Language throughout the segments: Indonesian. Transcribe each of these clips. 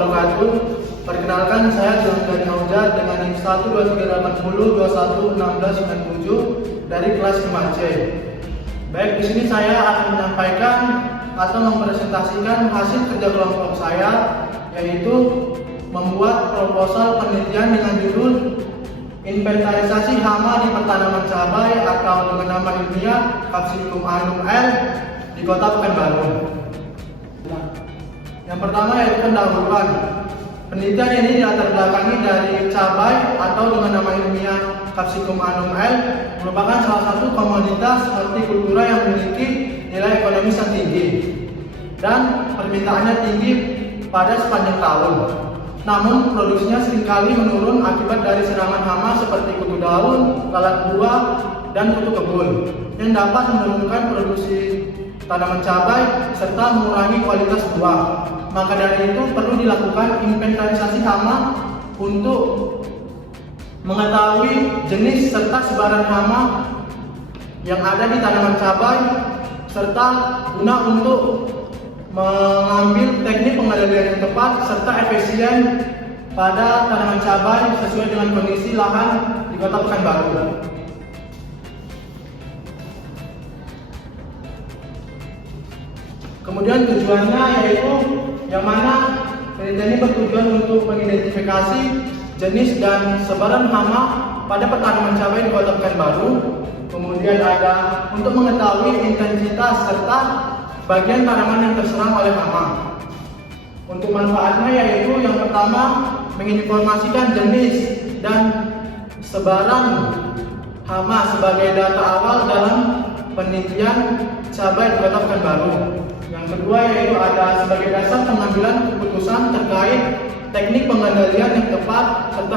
wabarakatuh. Perkenalkan, saya Zulfiqar Fauzan dengan NIM 12380211697 dari kelas 5C. Baik, di sini saya akan menyampaikan atau mempresentasikan hasil kerja kelompok saya, yaitu membuat proposal penelitian dengan judul inventarisasi hama di pertanaman cabai atau dengan nama ilmiah Capsicum annum L di Kota Pekanbaru. Yang pertama yaitu pendahuluan. Penelitian ini dilatar belakangi dari cabai atau dengan nama ilmiah Capsicum annum L merupakan salah satu komoditas hortikultura yang memiliki nilai ekonomis yang tinggi dan permintaannya tinggi pada sepanjang tahun. Namun produksinya seringkali menurun akibat dari serangan hama seperti kutu daun, lalat buah, dan kutu kebun yang dapat menurunkan produksi tanaman cabai serta mengurangi kualitas buah. Maka dari itu perlu dilakukan inventarisasi hama untuk mengetahui jenis serta sebaran hama yang ada di tanaman cabai serta guna untuk mengambil teknik pengendalian yang tepat serta efisien pada tanaman cabai sesuai dengan kondisi lahan di Kota Pekanbaru. Kemudian tujuannya yaitu yang mana penelitian ini bertujuan untuk mengidentifikasi jenis dan sebaran hama pada tanaman cabai di Kota Pekanbaru. Kemudian ada untuk mengetahui intensitas serta bagian tanaman yang terserang oleh hama. Untuk manfaatnya yaitu yang pertama menginformasikan jenis dan sebaran hama sebagai data awal dalam penelitian cabai di Kota Pekanbaru. Yang kedua yaitu ada sebagai dasar pengambilan keputusan terkait teknik pengendalian yang tepat serta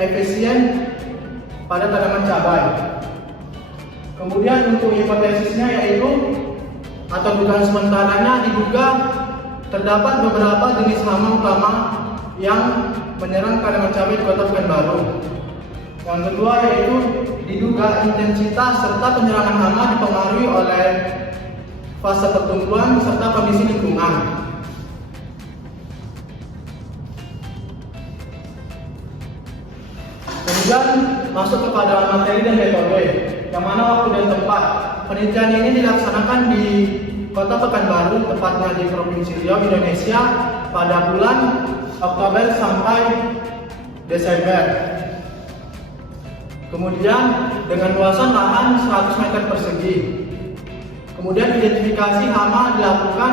efisien pada tanaman cabai. Kemudian untuk hipotesisnya yaitu atau dugaan sementaranya diduga terdapat beberapa jenis hama utama yang menyerang tanaman cabai di Kota Pekanbaru. Yang kedua yaitu diduga intensitas serta penyerangan hama dipengaruhi oleh fase pertumbuhan serta kondisi lingkungan. Kemudian masuk kepada materi dan metode, yang mana waktu dan tempat. Penelitian ini dilaksanakan di Kota Pekanbaru, tepatnya di Provinsi Riau, Indonesia, pada bulan Oktober sampai Desember. Kemudian dengan luasan lahan 100 meter persegi. Kemudian identifikasi hama dilakukan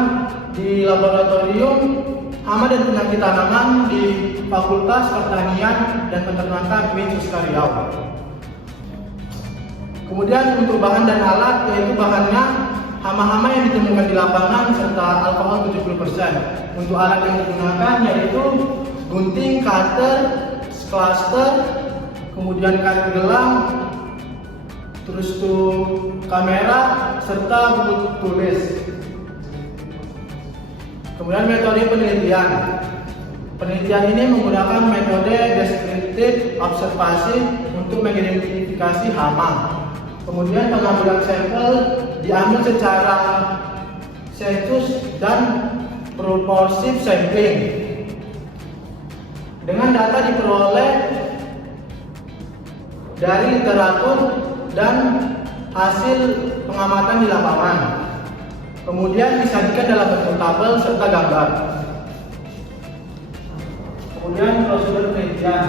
di laboratorium hama dan penyakit tanaman di Fakultas Pertanian dan Peternakan UIN Suska Riau. Kemudian untuk bahan dan alat yaitu bahannya hama-hama yang ditemukan di lapangan serta alkohol 70%. Untuk alat yang digunakan yaitu gunting, cutter, cluster, kemudian karet gelang, terus tuh kamera serta buku tulis. Kemudian metode penelitian. Penelitian ini menggunakan metode deskriptif observasi untuk mengidentifikasi hama. Kemudian pengambilan sampel diambil secara sensus dan proporsi sampling. Dengan data diperoleh dari literatur dan hasil pengamatan di lapangan. Kemudian disajikan dalam bentuk tabel serta gambar. Kemudian prosedur penelitian.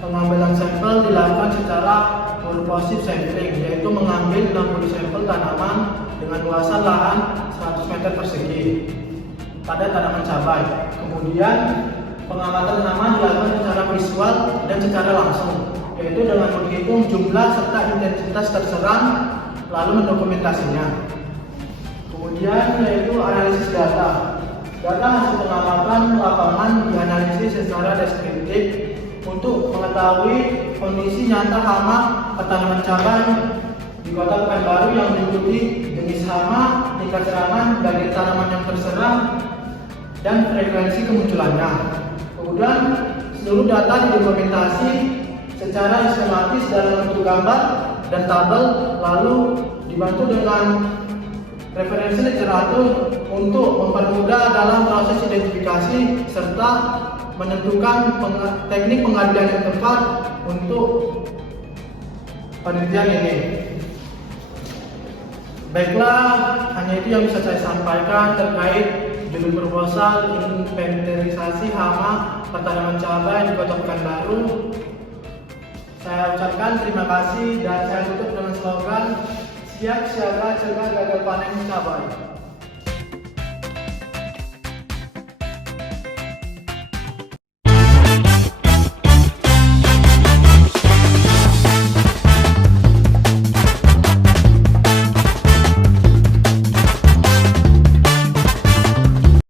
Pengambilan sampel dilakukan secara purposive sampling, yaitu mengambil 60 sampel tanaman dengan luasan lahan 100 meter persegi pada tanaman cabai. Kemudian pengamatan tanaman dilakukan secara visual dan secara langsung, yaitu dengan menghitung jumlah serta intensitas terserang lalu mendokumentasinya. Kemudian yaitu analisis data. Data hasil pengamatan lapangan dianalisis secara deskriptif untuk mengetahui kondisi nyata hama tanaman cabai di Kota Pekanbaru yang meliputi jenis hama, tingkat serangan, bagian tanaman yang terserang, dan frekuensi kemunculannya. Kemudian seluruh data didokumentasi secara sistematis dalam bentuk gambar dan tabel, lalu dibantu dengan referensi literatur untuk mempermudah dalam proses identifikasi serta menentukan teknik pengaduan yang tepat untuk penelitian ini. Baiklah, hanya itu yang bisa saya sampaikan terkait judul proposal inventarisasi hama pertanaman cabai di Kota Pekanbaru. Saya ucapkan terima kasih dan saya tutup dengan slogan siap siaga cegah gagal panen cabai.